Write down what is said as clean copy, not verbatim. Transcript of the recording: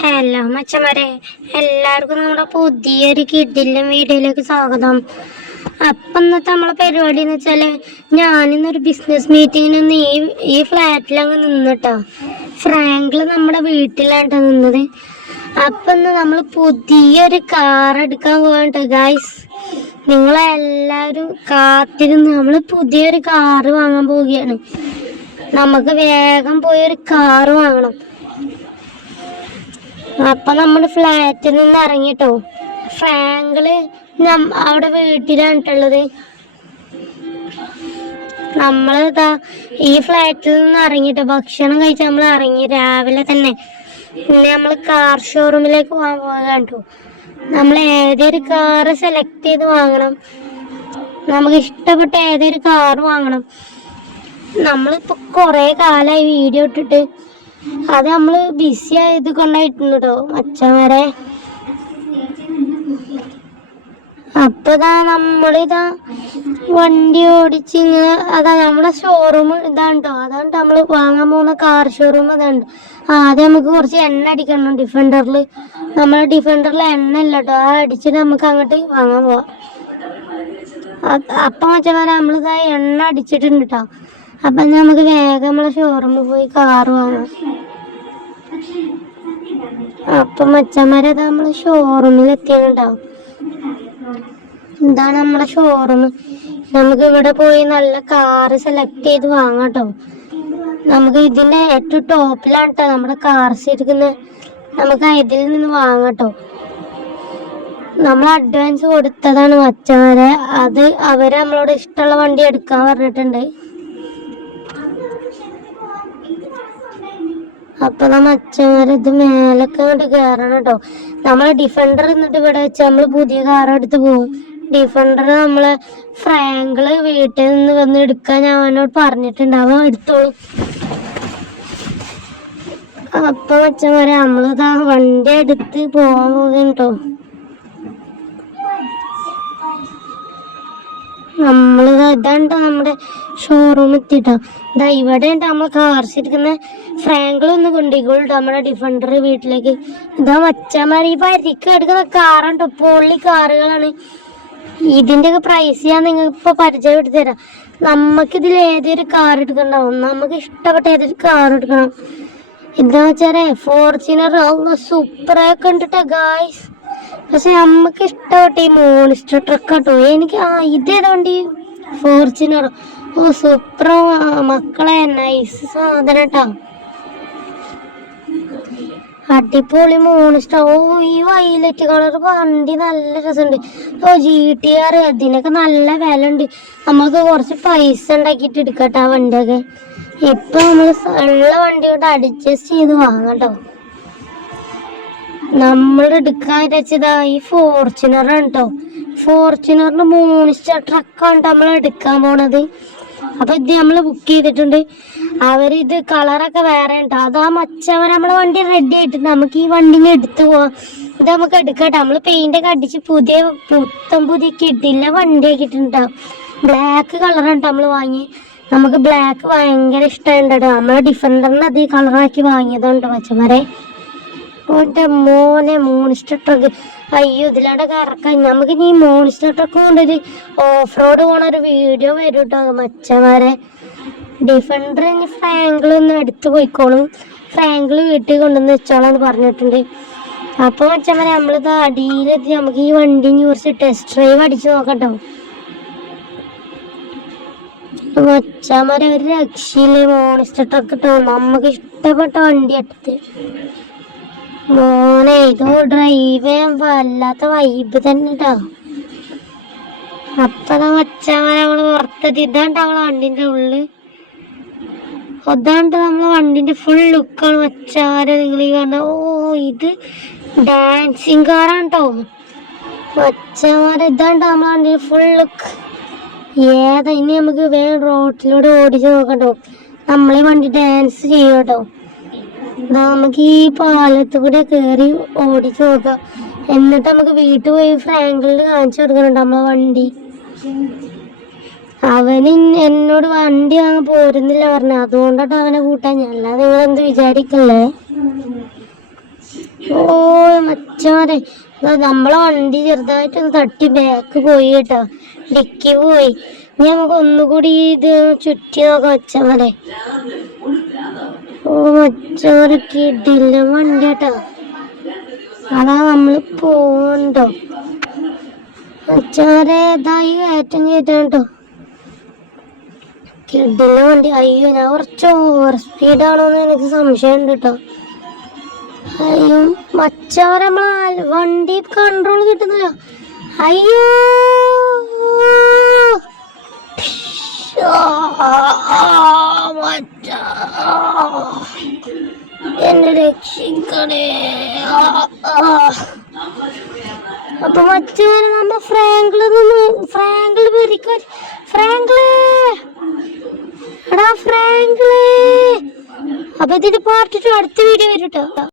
Hello മച്ചന്മാരെ, എല്ലാവർക്കും നമ്മുടെ പുതിയൊരു കിഡിലും വീഡിയോയിലേക്ക് സ്വാഗതം. അപ്പം ഇന്നത്തെ നമ്മളെ പരിപാടി എന്ന് വെച്ചാൽ, ഞാനിന്നൊരു ബിസിനസ് മീറ്റിങ്ങിനൊന്ന് ഈ ഫ്ലാറ്റിലങ്ങ് നിന്നിട്ടോ. ഫ്രാങ്കിൾ നമ്മുടെ വീട്ടിലാണ് നിന്നത്. അപ്പം ഇന്ന് നമ്മൾ പുതിയൊരു കാർ എടുക്കാൻ പോകട്ടോ ഗായ്സ്. നിങ്ങളെല്ലാവരും കാത്തിരുന്ന് നമ്മൾ പുതിയൊരു കാറ് വാങ്ങാൻ പോവുകയാണ്. നമുക്ക് വേഗം പോയൊരു കാറ് വാങ്ങണം. അപ്പൊ നമ്മുടെ ഫ്ലാറ്റിൽ നിന്ന് ഇറങ്ങിട്ടോ. ഫ്രാങ്കിള് അവിടെ വീട്ടിലാണിട്ടുള്ളത്. നമ്മളിതാ ഈ ഫ്ലാറ്റിൽ നിന്ന് ഇറങ്ങിട്ടോ. ഭക്ഷണം കഴിച്ച് നമ്മൾ ഇറങ്ങി രാവിലെ തന്നെ. പിന്നെ നമ്മൾ കാർ ഷോറൂമിലേക്ക് പോകാൻ പോകാട്ടോ. നമ്മൾ ഏതൊരു കാറ് സെലക്ട് ചെയ്ത് വാങ്ങണം. നമുക്ക് ഇഷ്ടപ്പെട്ട ഏതൊരു കാറ് വാങ്ങണം. നമ്മളിപ്പോ കൊറേ കാലമായി വീഡിയോ ഇട്ടിട്ട്. അത് നമ്മള് ബിസി ആയത് കൊണ്ടായിരുന്നു കേട്ടോ അച്ഛന്മാരെ. അപ്പൊ നമ്മളിതാ വണ്ടി ഓടിച്ച് ഇങ്ങനെ നമ്മളെ ഷോറൂം ഇതാണ് കേട്ടോ. അതാണ് നമ്മള് വാങ്ങാൻ പോകുന്ന കാർ ഷോറൂം. അതാണ് ആദ്യം നമുക്ക് കുറച്ച് എണ്ണ അടിക്കണം ഡിഫൻഡറിൽ. നമ്മളെ ഡിഫൻഡറിൽ എണ്ണ ഇല്ല കേട്ടോ. ആ അടിച്ചിട്ട് നമുക്ക് അങ്ങോട്ട് വാങ്ങാൻ പോവാം. അപ്പം അച്ഛന്മാരെ നമ്മളിതാ എണ്ണ അടിച്ചിട്ടുണ്ട് കേട്ടോ. അപ്പം നമുക്ക് വേഗം നമ്മളെ ഷോറൂമിൽ പോയി കാറ് വാങ്ങാം. അപ്പം മച്ചന്മാരത് നമ്മള് ഷോറൂമിൽ എത്തിയിട്ടുണ്ടാവും. ഇതാണ് നമ്മുടെ ഷോറൂം. നമുക്ക് ഇവിടെ പോയി നല്ല കാറ് സെലക്ട് ചെയ്ത് വാങ്ങാം കേട്ടോ. നമുക്ക് ഇതിന്റെ ഏറ്റവും ടോപ്പിലാണ് കേട്ടോ നമ്മുടെ കാർസ് ഇരിക്കുന്നത്. നമുക്ക് ഇതിൽ നിന്ന് വാങ്ങാം കേട്ടോ. നമ്മൾ അഡ്വാൻസ് കൊടുത്തതാണ് മച്ചന്മാരെ. അത് അവര് നമ്മളോട് ഇഷ്ടമുള്ള വണ്ടി എടുക്കാൻ പറഞ്ഞിട്ടുണ്ട്. അപ്പൊ അച്ഛന്മാരെ ഇത് മേലൊക്കെ അങ്ങോട്ട് കയറണം കേട്ടോ. നമ്മളെ ഡിഫൻഡർ എന്നിട്ട് ഇവിടെ വെച്ച് നമ്മള് പുതിയ കാർ എടുത്ത് പോകും. ഡിഫൻഡർ നമ്മളെ ഫ്രാങ്കിള് വീട്ടിൽ നിന്ന് വന്ന് എടുക്കാൻ ഞാൻ അവനോട് പറഞ്ഞിട്ടുണ്ട്. അവൻ എടുത്തോളും. അപ്പൊ അച്ഛന്മാരെ നമ്മളിതാ വണ്ടി എടുത്ത് പോകാൻ പോകും കേട്ടോ. ഇതാണ്ടോ നമ്മുടെ ഷോറൂം എത്തിട്ടോ. ഇതാ ഇവിടെ ഉണ്ട് നമ്മൾ കാർസ് ഇരിക്കുന്ന. ഫ്രാങ്കിൾ ഒന്ന് കൊണ്ടിക്കോളൂ നമ്മുടെ ഡിഫൻഡർ വീട്ടിലേക്ക്. ഇതാ മച്ചന്മാർ ഈ പരിക്ക് എടുക്കുന്ന കാറാണ്. പൊള്ളി കാറുകളാണ്. ഇതിന്റെ ഒക്കെ പ്രൈസ് ഞാൻ നിങ്ങൾക്ക് ഇപ്പൊ പരിചയപ്പെടുത്തി തരാം. നമുക്കിതിൽ ഏതൊരു കാർ എടുക്കണ്ടാവും. നമുക്ക് ഇഷ്ടപ്പെട്ട ഏതൊരു കാർ എടുക്കണം. എന്താ വെച്ചാലേ ഫോർച്യൂണർ സൂപ്പറൊക്കെ ഉണ്ടിട്ടോ ഗായ്സ്. പക്ഷെ നമുക്ക് ഇഷ്ടപ്പെട്ട ഈ മോണിസ്റ്റർ ട്രക്ക് കേട്ടോ. എനിക്ക് ഇതേതുകൊണ്ട് ഈ ഫോർച്യൂണർ സൂപ്പർ മക്കളെ, നൈസ് സാധനം കേട്ടോ. അടിപൊളി മോണിസ്റ്റർ. ഈ വൈലറ്റ് കളർ വണ്ടി നല്ല രസമുണ്ട്. GTR അതിനൊക്കെ നല്ല വില ഉണ്ട്. നമുക്ക് കുറച്ച് പൈസ ഉണ്ടാക്കിയിട്ട് എടുക്കട്ടെ ആ വണ്ടിയൊക്കെ. ഇപ്പൊ നമ്മൾ ഉള്ള വണ്ടി കൊണ്ട് അഡ്ജസ്റ്റ് ചെയ്ത് വാങ്ങട്ടോ. നമ്മൾ എടുക്കാൻ വെച്ചതാ ഈ ഫോർച്യൂണറാണ് കേട്ടോ. ഫോർച്യൂണറിന് മോണിസ്റ്റർ ട്രക്കാണ് നമ്മൾ എടുക്കാൻ പോണത്. അപ്പൊ ഇത് നമ്മൾ ബുക്ക് ചെയ്തിട്ടുണ്ട്. അവരിത് കളറൊക്കെ വേറെ ഉണ്ടോ. അതാ മച്ചവർ നമ്മളെ വണ്ടി റെഡി ആയിട്ടുണ്ട്. നമുക്ക് ഈ വണ്ടിനെ എടുത്തു പോവാം. ഇത് നമുക്ക് എടുക്കട്ടെ. നമ്മൾ പെയിന്റ് ഒക്കെ അടിച്ച് പുതിയ കിട്ടില്ല വണ്ടി ആക്കിയിട്ടുണ്ടാവും. ബ്ലാക്ക് കളറാണ് നമ്മൾ വാങ്ങി. നമുക്ക് ബ്ലാക്ക് ഭയങ്കര ഇഷ്ടമുണ്ട് കേട്ടോ. നമ്മളെ ഡിഫൻഡറിന് അത് കളറാക്കി വാങ്ങിയതുണ്ട് മച്ചന്മാരെ. മോനെ മോണിസ്റ്റർ ട്രക്ക്. അയ്യോ ഇതിലാണ്ട് കറക്കാൻ. നമുക്ക് ഈ മോണിസ്റ്റർ ട്രക്ക് കൊണ്ടൊരു ഓഫ് റോഡ് പോണ ഒരു വീഡിയോ വരും കേട്ടോ മച്ചന്മാരെ. ഡിഫൻഡർ ഇനി ഫ്രാങ്കിൾ ഒന്ന് എടുത്ത് പോയിക്കോളും. ഫ്രാങ്കിൾ വീട്ടിൽ കൊണ്ടുവന്ന് വെച്ചോളാന്ന് പറഞ്ഞിട്ടുണ്ട്. അപ്പൊ മച്ചന്മാരെ നമ്മളിത് അടിയിലെത്തി. നമുക്ക് ഈ വണ്ടി കുറച്ച് ടെസ്റ്റ് ഡ്രൈവ് അടിച്ച് നോക്കട്ടോ. മച്ചന്മാരെ ഒരു രക്ഷയില്ലേ മോണിസ്റ്റർ ട്രക്ക് ഇട്ടോ. നമുക്ക് ഇഷ്ടപ്പെട്ട വണ്ടി എടുത്ത് മോനെ. ഇത് ഡ്രൈവ് ചെയ്യാൻ വല്ലാത്ത വൈബ് തന്നെ കേട്ടോ. അപ്പൊ മച്ചന്മാരെ നമ്മള് പുറത്തെത്തി. ഇതാണ്ട് നമ്മളെ വണ്ടിന്റെ ഉള്ളില്. അതാണ്ട് നമ്മളെ വണ്ടിന്റെ ഫുൾ ലുക്കാണ് മച്ചന്മാരെ നിങ്ങൾ ഈ കാണുന്ന. ഇത് ഡാൻസിങ് കാറാണ് കേട്ടോ മച്ചന്മാരെ. ഇതാണ്ട് നമ്മളെ വണ്ടിന്റെ ഫുൾ ലുക്ക്. ഇനി നമുക്ക് വേഗം റോഡിലൂടെ ഓടിച്ച് നോക്കട്ടോ. നമ്മളീ വണ്ടി ഡാൻസ് ചെയ്യും കേട്ടോ. നമുക്ക് ഈ പാലത്ത് കൂടെ കയറി ഓടിച്ച് നോക്കാം. എന്നിട്ട് നമുക്ക് വീട്ടിൽ പോയി ഫ്രാങ്കിളിൽ കാണിച്ചു കൊടുക്കുന്നുണ്ട് നമ്മളെ വണ്ടി. അവന് എന്നോട് വണ്ടി വാങ്ങാൻ പോരുന്നില്ല പറഞ്ഞു. അതുകൊണ്ടാണ് അവനെ കൂട്ടാൻ ഞാൻ. അല്ലാതെ നിങ്ങളെന്ത് വിചാരിക്കല്ലേ. ഓ മച്ചാരെ, നമ്മളെ വണ്ടി ചെറുതായിട്ടൊന്ന് തട്ടി ബാക്ക് പോയി കേട്ടോ, ഡിക്കി പോയി. ഇനി നമുക്ക് ഒന്നുകൂടി ഇത് ചുറ്റി നോക്കാം മച്ചാരെ. ഓ മച്ചാരെ, കിടില വണ്ടി കേട്ടോ. അതാ നമ്മള് പോണ്ടോ മച്ചാരെ, ഇതായി കയറ്റം കേട്ടോ. കിടില വണ്ടി. അയ്യോ, ഞാൻ കുറച്ച് ഓവർ സ്പീഡാണോന്ന് എനിക്ക് സംശയം ഉണ്ട് കേട്ടോ. അയ്യോ മച്ചാരെ, നമ്മളെ വണ്ടി കൺട്രോൾ കിട്ടുന്നില്ല. അയ്യോ എന്നെ രക്ഷിക്കണേ. അപ്പൊ മച്ചാരെ, നമ്മ ഫ്രാങ്കിള് പെരിക്കാൻ. ഫ്രാങ്കിളേ, എടാ ഫ്രാങ്കിളേ. അപ്പൊ ഇതിന്റെ പാർട്ട് 2 അടുത്ത വീഡിയോ വരും കേട്ടോ.